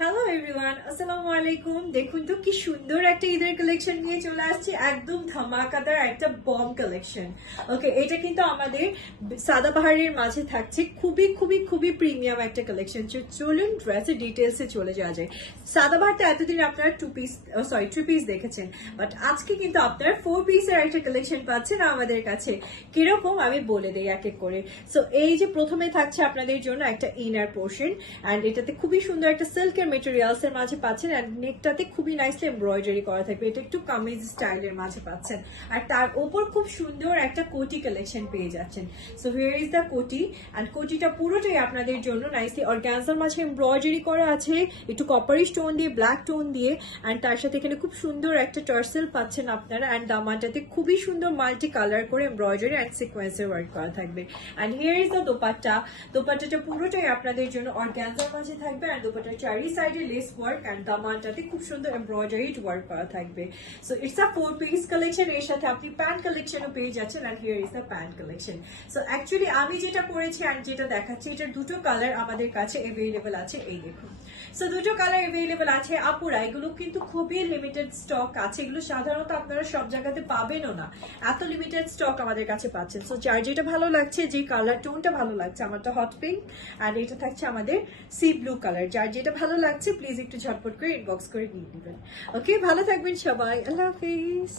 Hello everyone, আসসালামু আলাইকুম। দেখুন তো কি সুন্দর একটা ঈদের কালেকশন নিয়ে চলে আসছি, একদম ধামাকাদার একটা বম কালেকশন। ওকে, এটা কিন্তু আমাদের সাদাবাহারের মাঝে থাকছে, খুবই খুবই খুবই প্রিমিয়াম একটা কালেকশন। চলুন ড্রেসের ডিটেলসে চলে যাওয়া যায়। সাদাবাহার তো এতদিন আপনারা থ্রি পিস দেখেছেন, বাট আজকে কিন্তু আপনারা 4 পিসের একটা কালেকশন পাচ্ছেন আমাদের কাছে। কিরকম আমি বলে দিই এক এক করে। সো এই যে প্রথমে থাকছে আপনাদের জন্য একটা ইনার পোর্শন, অ্যান্ড এটাতে খুবই সুন্দর একটা সিল্কের মেটেরিয়ালস এর মাঝে পাচ্ছেন, অ্যান্ড নেকটাতে খুবই নাইসলি এমব্রয়ডারি করা থাকবে। এটা একটু কামিজ স্টাইলের মাঝে পাচ্ছেন, আর তার ওপর খুব সুন্দর একটা কোটি কালেকশন পেয়ে যাচ্ছেন। সো হিয়ার ইজ দ্য কোটি, অ্যান্ড কোটিটা পুরোটাই আপনাদের জন্য নাইসলি অর্গানজার মাঝে এমব্রয়ডারি করা আছে, একটু কপারি স্টোন দিয়ে, ব্ল্যাক টোন দিয়ে, অ্যান্ড তার সাথে এখানে খুব সুন্দর একটা টার্সেল পাচ্ছেন আপনারা, অ্যান্ড দামানটাতে খুবই সুন্দর মাল্টি কালার করে এমব্রয়ডারি অ্যান্ড সিকোয়েন্সের ওয়ার্ক করা থাকবে। And here is the dupatta. দোপাট্টাটা পুরোটাই আপনাদের জন্য অর্গানজার মাঝে থাকবে, অ্যান্ড দোপাট্টার চারি সাইডে লেস ওয়ার্ক অ্যান্ড দামানটাতে খুব সুন্দর এমব্রয়ডারি ওয়ার্ক করা থাকবে। So it's a 4 piece collection. এর সাথে আপনি প্যান্ট কালেকশনও পেয়ে যাচ্ছেন, and here is the pant collection. So actually আমি যেটা পরেছি অ্যান্ড যেটা দেখাচ্ছি, এটার দুটো কালার আমাদের কাছে অ্যাভেলেবল আছে, এই দেখুন। সো দুটো কালার অ্যাভেলেবল আছে আপুরা, এগুলো কিন্তু খুবই লিমিটেড স্টক আছে, এগুলো সাধারণত আপনারা সব জায়গাতে পাবেনও না, এত লিমিটেড স্টক আমাদের কাছে পাচ্ছেন। সো যার যেটা ভালো লাগছে, যে কালার টোনটা ভালো লাগছে, আমারটা হট পিঙ্ক অ্যান্ড এটা থাকছে আমাদের সি ব্লু কালার, যার যেটা ভালো লাগছে প্লিজ একটু ঝটপট করে ইনবক্স করে নিয়ে নেবেন। ওকে, ভালো থাকবেন সবাই, আল্লাহ হাফিজ।